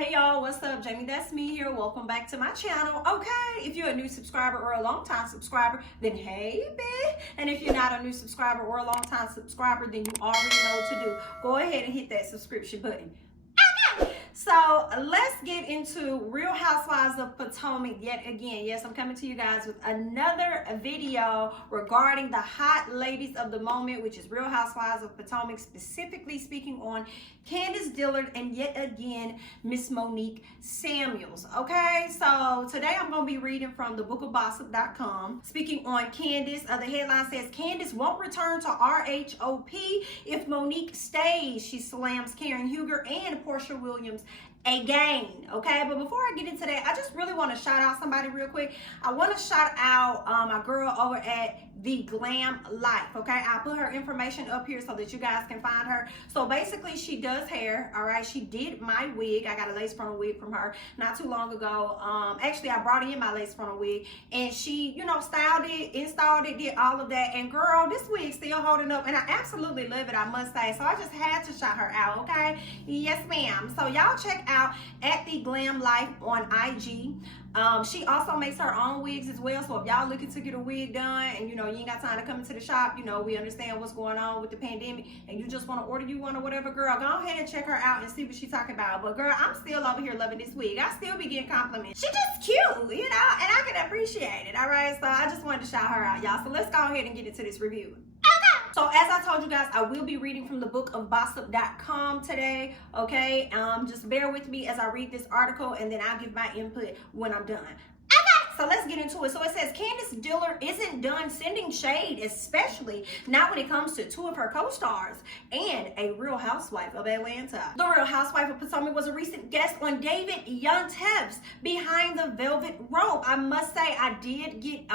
Hey y'all, what's up? Jamithatsme here. Welcome back to my channel. Okay, if you're a new subscriber or a long time subscriber, then hey, babe. And if you're not a new subscriber or a long time subscriber, then you already know what to do. Go ahead and hit that subscription button. So let's get into Real Housewives of Potomac yet again. Yes, I'm coming to you guys with another video regarding the hot ladies of the moment, which is Real Housewives of Potomac, specifically speaking on Candiace Dillard and yet again Miss Monique Samuels. Okay, so today I'm going to be reading from the bookofgossip.com. Speaking on Candiace, the headline says Candiace won't return to RHOP if Monique stays. She slams Karen Huger and Porsha Williams again. Okay, but before I get into that, I just really want to shout out somebody real quick. I want to shout out my girl over at The Glam Life. Okay, I put her information up here so that you guys can find her. So basically she does hair. All right, she did my wig. I got a lace front wig from her not too long ago. Actually I brought in my lace front wig and she, you know, styled it, installed it, did all of that, and girl, this wig's still holding up and I absolutely love it, I must say. So I just had to shout her out. Okay, yes ma'am. So y'all check out at The Glam Life on IG. She also makes her own wigs as well, so if y'all looking to get a wig done and you know you ain't got time to come into the shop, you know we understand what's going on with the pandemic and you just want to order you one or whatever, girl, go ahead and check her out and see what she's talking about. But girl, I'm still over here loving this wig. I still be getting compliments. She just cute, you know, and I can appreciate it. All right, so I just wanted to shout her out, y'all. So let's go ahead and get into this review. So as I told you guys, I will be reading from the bookofgossip.com today, okay? Just bear with me as I read this article and then I'll give my input when I'm done. Okay, so let's get into it. So it says, Candiace Dillard isn't done sending shade, especially not when it comes to two of her co-stars and a Real Housewife of Atlanta. The Real Housewife of Potomac was a recent guest on David Youngtev's Behind the Velvet Rope. I must say, I did get,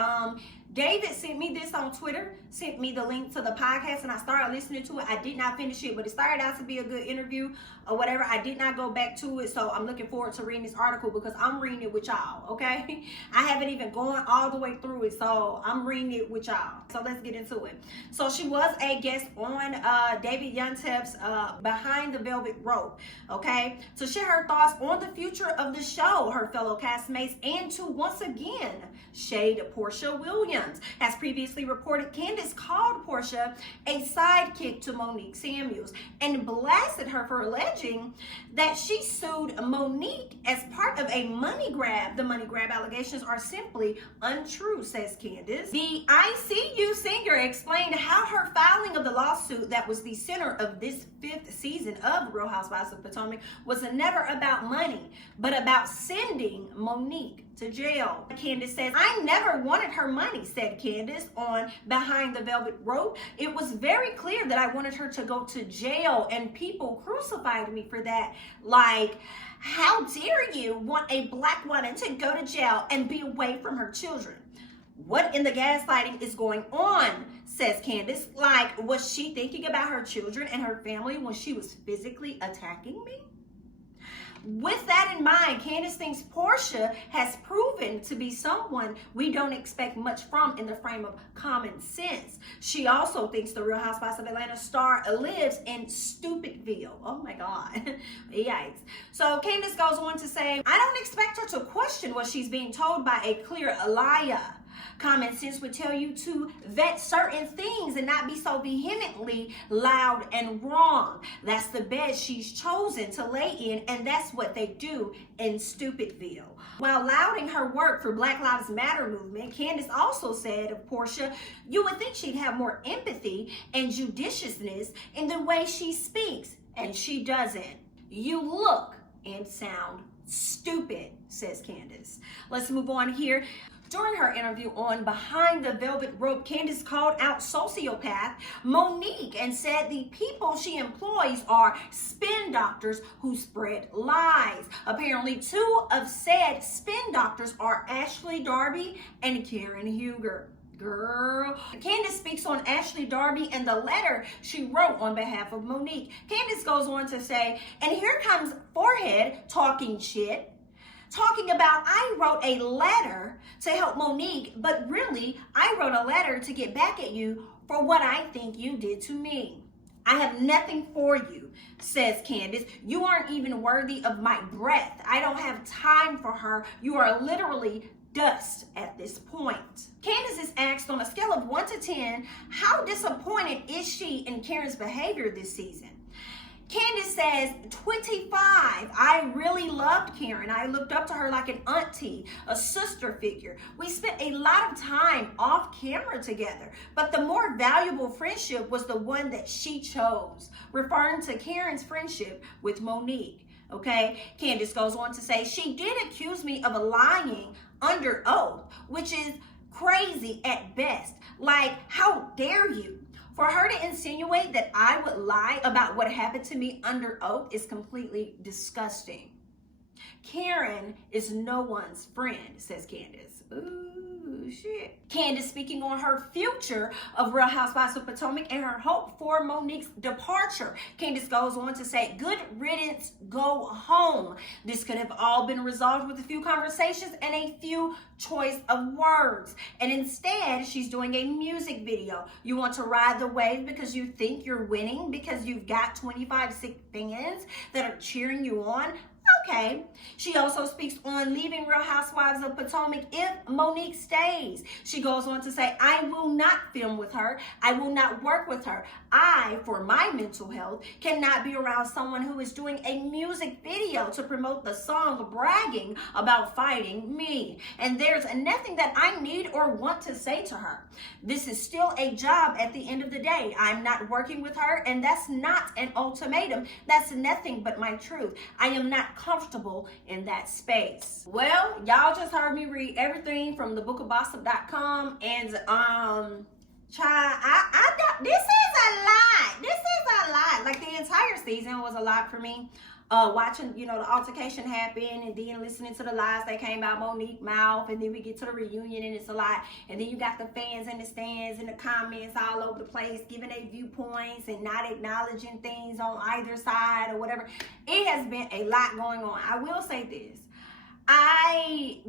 David sent me this on Twitter, sent me the link to the podcast, and I started listening to it. I did not finish it, but it started out to be a good interview or whatever. I did not go back to it, so I'm looking forward to reading this article because I'm reading it with y'all, okay? I haven't even gone all the way through it, so I'm reading it with y'all. So let's get into it. So she was a guest on David Youngtev's Behind the Velvet Rope, okay? To share her thoughts on the future of the show, her fellow castmates, and to once again shade Porsha Williams. As previously reported, Candiace called Porsha a sidekick to Monique Samuels and blasted her for alleging that she sued Monique as part of a money grab. The money grab allegations are simply untrue, says Candiace. The ICU singer explained how her filing of the lawsuit that was the center of this 5th season of Real Housewives of Potomac was never about money, but about sending Monique to jail. Candiace says, I never wanted her money, said Candiace on Behind the Velvet Rope. It was very clear that I wanted her to go to jail and people crucified me for that. Like, how dare you want a black woman to go to jail and be away from her children? What in the gaslighting is going on, says Candiace. Like, was she thinking about her children and her family when she was physically attacking me? With that in mind, Candiace thinks Porsha has proven to be someone we don't expect much from in the frame of common sense. She also thinks the Real Housewives of Atlanta star lives in Stupidville. Oh my God. Yikes. So Candiace goes on to say, I don't expect her to question what she's being told by a clear liar. Common sense would tell you to vet certain things and not be so vehemently loud and wrong. That's the bed she's chosen to lay in, and that's what they do in Stupidville. While lauding her work for Black Lives Matter movement, Candiace also said of Porsha, you would think she'd have more empathy and judiciousness in the way she speaks, and she doesn't. You look and sound stupid, says Candiace. Let's move on here. During her interview on Behind the Velvet Rope, Candiace called out sociopath Monique and said the people she employs are spin doctors who spread lies. Apparently, two of said spin doctors are Ashley Darby and Karen Huger. Girl. Candiace speaks on Ashley Darby and the letter she wrote on behalf of Monique. Candiace goes on to say, and here comes Forehead talking shit, talking about I wrote a letter to help Monique, but really I wrote a letter to get back at you for what I think you did to me. I have nothing for you, says Candiace. You aren't even worthy of my breath. I don't have time for her. You are literally dust at this point. Candiace is asked on a scale of 1 to 10, how disappointed is she in Karen's behavior this season? Candiace says 25. I really loved Karen. I looked up to her like an auntie, a sister figure. We spent a lot of time off camera together, but the more valuable friendship was the one that she chose, referring to Karen's friendship with Monique. Okay, Candiace goes on to say, she did accuse me of lying under oath, which is crazy at best. Like, how dare you? For her to insinuate that I would lie about what happened to me under oath is completely disgusting. Karen is no one's friend, says Candiace. Ooh, shit. Candiace speaking on her future of Real Housewives of Potomac and her hope for Monique's departure. Candiace goes on to say, good riddance, go home. This could have all been resolved with a few conversations and a few choice of words. And instead, she's doing a music video. You want to ride the wave because you think you're winning, because you've got 25 sick fans that are cheering you on. Okay. She also speaks on leaving Real Housewives of Potomac if Monique stays. She goes on to say, I will not film with her. I will not work with her. I, for my mental health, cannot be around someone who is doing a music video to promote the song bragging about fighting me. And there's nothing that I need or want to say to her. This is still a job at the end of the day. I'm not working with her, and that's not an ultimatum. That's nothing but my truth. I am not comfortable in that space. Well, y'all just heard me read everything from thebookofgossip.com, and this is a lot. This is a lot. Like, the entire season was a lot for me. Watching, the altercation happen, and then listening to the lies that came out Monique's mouth, and then we get to the reunion and it's a lot, and then you got the fans in the stands and the comments all over the place giving their viewpoints and not acknowledging things on either side or whatever. It has been a lot going on. I will say this. I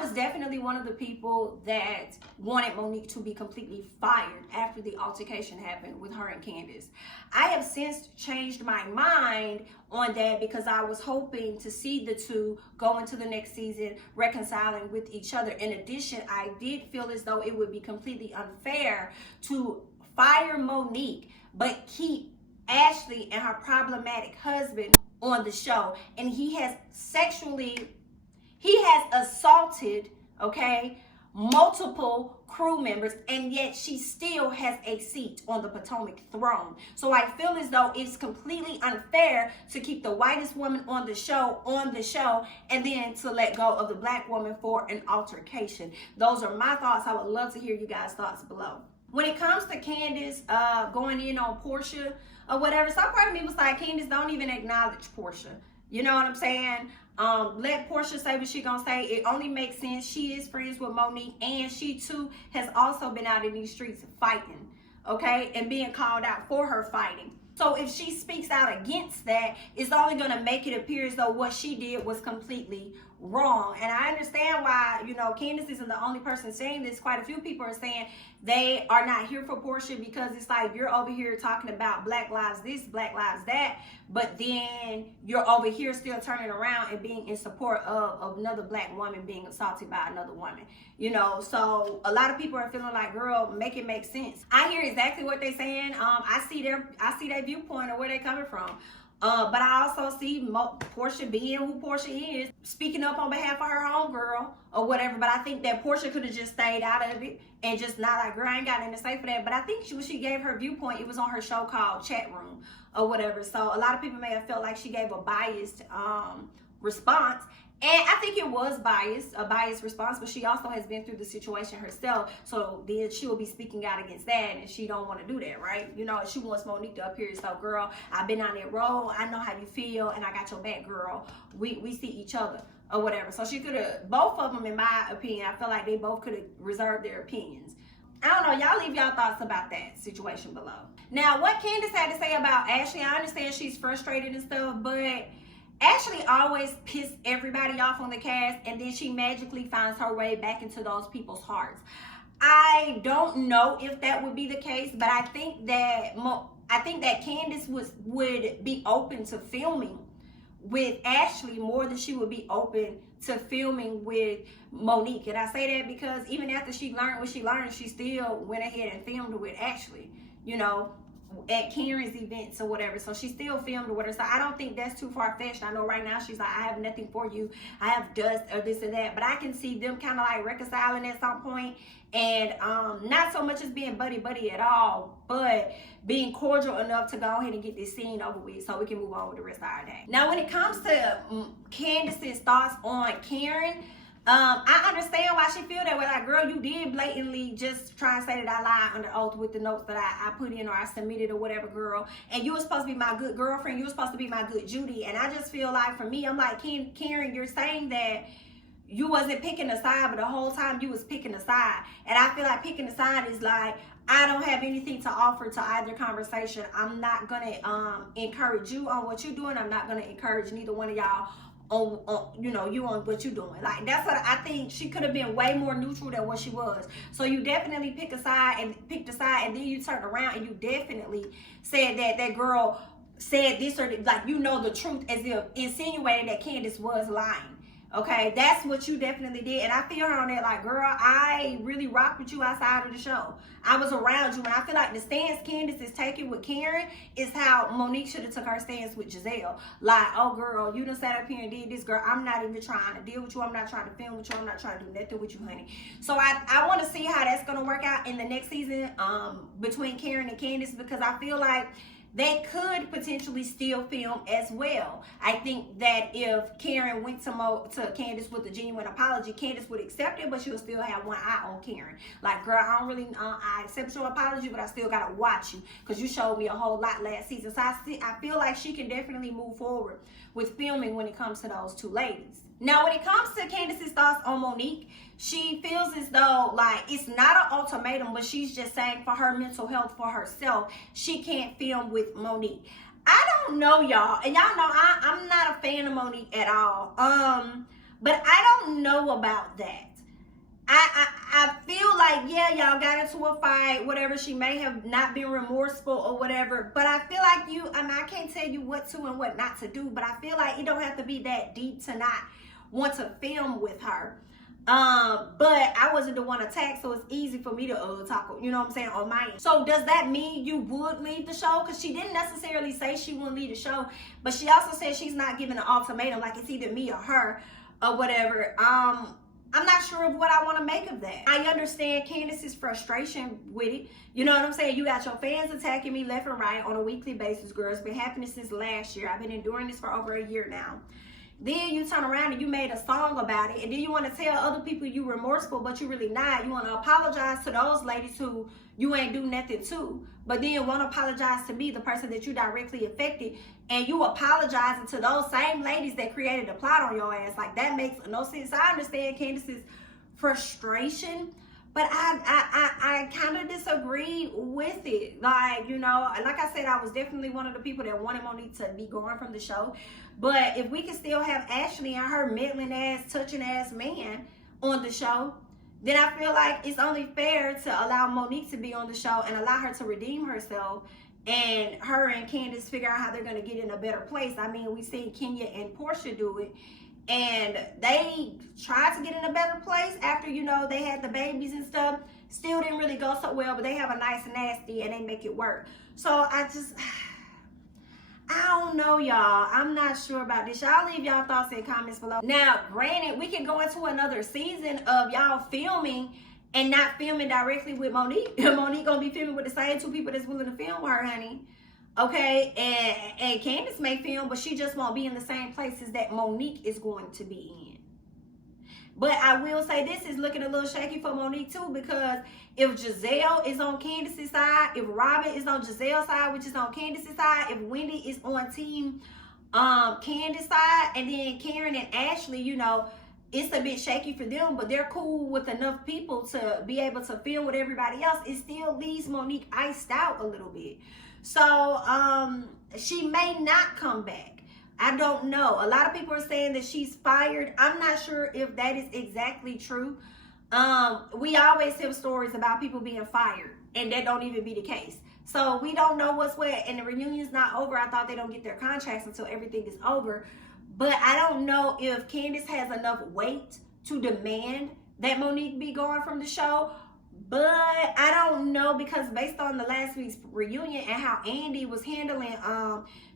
was definitely one of the people that wanted Monique to be completely fired after the altercation happened with her and Candiace. I have since changed my mind on that because I was hoping to see the two go into the next season reconciling with each other. In addition, I did feel as though it would be completely unfair to fire Monique but keep Ashley and her problematic husband on the show. And he has assaulted, multiple crew members, and yet she still has a seat on the Potomac throne. So I feel as though it's completely unfair to keep the whitest woman on the show, and then to let go of the black woman for an altercation. Those are my thoughts. I would love to hear you guys' thoughts below. When it comes to Candiace going in on Porsha or whatever, some part of me was like, Candiace, don't even acknowledge Porsha. You know what I'm saying? Let Porsha say what she gonna say. It only makes sense. She is friends with Monique, and she too has also been out in these streets fighting, and being called out for her fighting. So if she speaks out against that, it's only gonna make it appear as though what she did was completely wrong. And I understand why, Candiace isn't the only person saying this. Quite a few people are saying they are not here for Porsha because it's like you're over here talking about Black Lives this, Black Lives that, but then you're over here still turning around and being in support of another black woman being assaulted by another woman. So a lot of people are feeling like, girl, make it make sense. I hear exactly what they're saying. I see their viewpoint or where they're coming from. But I also see Porsha being who Porsha is, speaking up on behalf of her homegirl or whatever. But I think that Porsha could have just stayed out of it and just not like, girl, I ain't got anything to say for that. But I think when she gave her viewpoint, it was on her show called Chat Room or whatever. So a lot of people may have felt like she gave a biased response. And I think it was a biased response, but she also has been through the situation herself. So then she will be speaking out against that, and she don't want to do that, right? She wants Monique to appear. So, girl, I've been on that road. I know how you feel, and I got your back, girl. We see each other or whatever. So she could have, both of them, in my opinion, I feel like they both could have reserved their opinions. I don't know. Y'all leave y'all thoughts about that situation below. Now, what Candiace had to say about Ashley, I understand she's frustrated and stuff, but Ashley always pissed everybody off on the cast, and then she magically finds her way back into those people's hearts. I don't know if that would be the case, but I think that I think that Candiace would be open to filming with Ashley more than she would be open to filming with Monique. And I say that because even after she learned what she learned, she still went ahead and filmed with Ashley, you know, at Karen's events or whatever. So she still filmed with her. So I don't think that's too far-fetched. I know right now she's like, I have nothing for you, I have dust or this and that, but I can see them kind of like reconciling at some point, and not so much as being buddy at all, but being cordial enough to go ahead and get this scene over with so we can move on with the rest of our day. Now when it comes to Candiace's thoughts on Karen, I understand why she feel that way. Like, girl, you did blatantly just try and say that I lied under oath with the notes that I put in or I submitted or whatever, girl. And you were supposed to be my good girlfriend. You were supposed to be my good Judy. And I just feel like, for me, I'm like, Karen, you're saying that you wasn't picking a side, but the whole time you was picking a side. And I feel like picking a side is like, I don't have anything to offer to either conversation. I'm not going to encourage you on what you're doing. I'm not going to encourage neither one of y'all on you know, you on what you doing. Like, that's what I think. She could have been way more neutral than what she was. So you definitely picked a side, and then you turned around and you definitely said that that girl said this, or like, you know, the truth, as if insinuating that Candiace was lying. Okay, that's what you definitely did. And I feel her on that, like, girl, I really rocked with you outside of the show. I was around you. And I feel like the stance Candiace is taking with Karen is how Monique should have took her stance with Giselle. Like, oh, girl, you done sat up here and did this, girl. I'm not even trying to deal with you. I'm not trying to film with you. I'm not trying to do nothing with you, honey. So I want to see how that's going to work out in the next season between Karen and Candiace, because I feel like they could potentially still film as well. I think that if Karen went to Candiace with a genuine apology, Candiace would accept it, but she'll still have one eye on Karen. Like, girl, I accept your apology, but I still gotta watch you because you showed me a whole lot last season. So I feel like she can definitely move forward with filming when it comes to those two ladies. Now, when it comes to Candiace's thoughts on Monique, she feels as though, like, it's not an ultimatum, but she's just saying for her mental health, for herself, she can't film with Monique. I don't know, y'all. And y'all know I'm not a fan of Monique at all. But I don't know about that. I feel like, yeah, y'all got into a fight, whatever. She may have not been remorseful or whatever. But I feel like I can't tell you what to and what not to do. But I feel like it don't have to be that deep to not want to film with her. But I wasn't the one attacked, so it's easy for me to talk, you know what I'm saying, on my end. So does that mean you would leave the show? Because she didn't necessarily say she wouldn't leave the show, but she also said she's not giving an ultimatum, like it's either me or her or whatever. I'm not sure of what I want to make of that. I understand Candiace's frustration with it. You know what I'm saying? You got your fans attacking me left and right on a weekly basis, girl. It's been happening since last year. I've been enduring this for over a year now. Then you turn around and you made a song about it, and then you want to tell other people you remorseful, but you really not. You want to apologize to those ladies who you ain't do nothing to, but then want to apologize to me, the person that you directly affected, and you apologizing to those same ladies that created a plot on your ass. Like, that makes no sense. I understand Candiace's frustration, but I kind of disagree with it. Like, you know, like I said, I was definitely one of the people that wanted Monique to be gone from the show. But if we can still have Ashley and her meddling ass, touching ass man on the show, then I feel like it's only fair to allow Monique to be on the show and allow her to redeem herself, and her and Candiace figure out how they're going to get in a better place. I mean, we seen Kenya and Porsha do it, and they tried to get in a better place after, you know, they had the babies and stuff. Still didn't really go so well, but they have a nice nasty and they make it work. So I don't know, y'all. I'm not sure about this. Y'all leave y'all thoughts in comments below. Now, granted, we can go into another season of y'all filming and not filming directly with Monique. Monique gonna be filming with the same two people that's willing to film with her, honey. Okay, and Candiace may film, but she just won't be in the same places that Monique is going to be in. But I will say this is looking a little shaky for Monique too, because if Giselle is on Candiace's side, if Robin is on Giselle's side, which is on Candiace's side, if Wendy is on team Candiace's side, and then Karen and Ashley, you know, it's a bit shaky for them, but they're cool with enough people to be able to film with everybody else. It still leaves Monique iced out a little bit. So she may not come back. I don't know. A lot of people are saying that she's fired. I'm not sure if that is exactly true. We always have stories about people being fired, and that don't even be the case. So we don't know what's what, and the reunion's not over. I thought they don't get their contracts until everything is over. But I don't know if Candiace has enough weight to demand that Monique be gone from the show. But I don't know, because based on the last week's reunion and how Andy was handling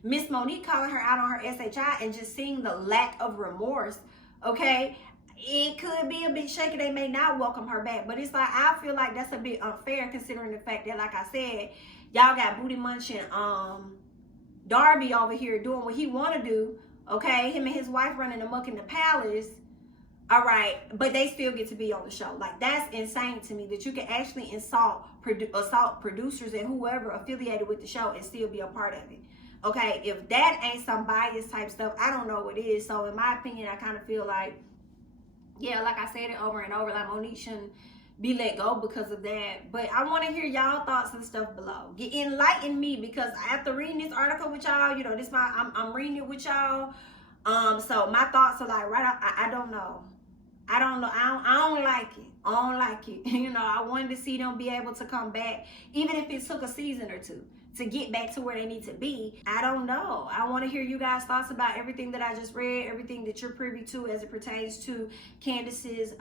Miss Monique calling her out on her SHI and just seeing the lack of remorse, okay, it could be a bit shaky. They may not welcome her back. But it's like, I feel like that's a bit unfair, considering the fact that, like I said, y'all got booty munching Darby over here doing what he want to do, okay? Him and his wife running amok in the palace. All right, but they still get to be on the show. Like, that's insane to me, that you can actually assault producers and whoever affiliated with the show and still be a part of it. Okay, if that ain't some bias type stuff, I don't know what is. So in my opinion, I kind of feel like, yeah, like I said it over and over, like Monique shouldn't be let go because of that. But I want to hear y'all thoughts and stuff below. Enlighten me, because after reading this article with y'all, you know, I'm reading it with y'all. So my thoughts are like, I don't know. I don't like it. I don't like it. You know, I wanted to see them be able to come back, even if it took a season or two to get back to where they need to be. I don't know. I want to hear you guys' thoughts about everything that I just read, everything that you're privy to as it pertains to Candiace's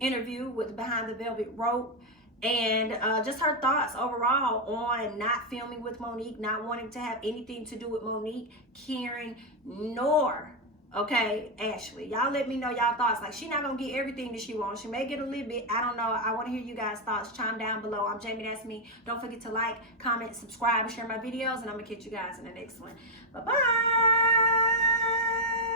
interview with Behind the Velvet Rope, and just her thoughts overall on not filming with Monique, not wanting to have anything to do with Monique, Karen, nor Ashley. Y'all let me know y'all thoughts. Like, she not gonna get everything that she wants. She may get a little bit. I don't know. I want to hear you guys' thoughts. Chime down below. I'm Jamie, that's me. Don't forget to like, comment, subscribe, and share my videos, and I'm gonna catch you guys in the next one. Bye-bye.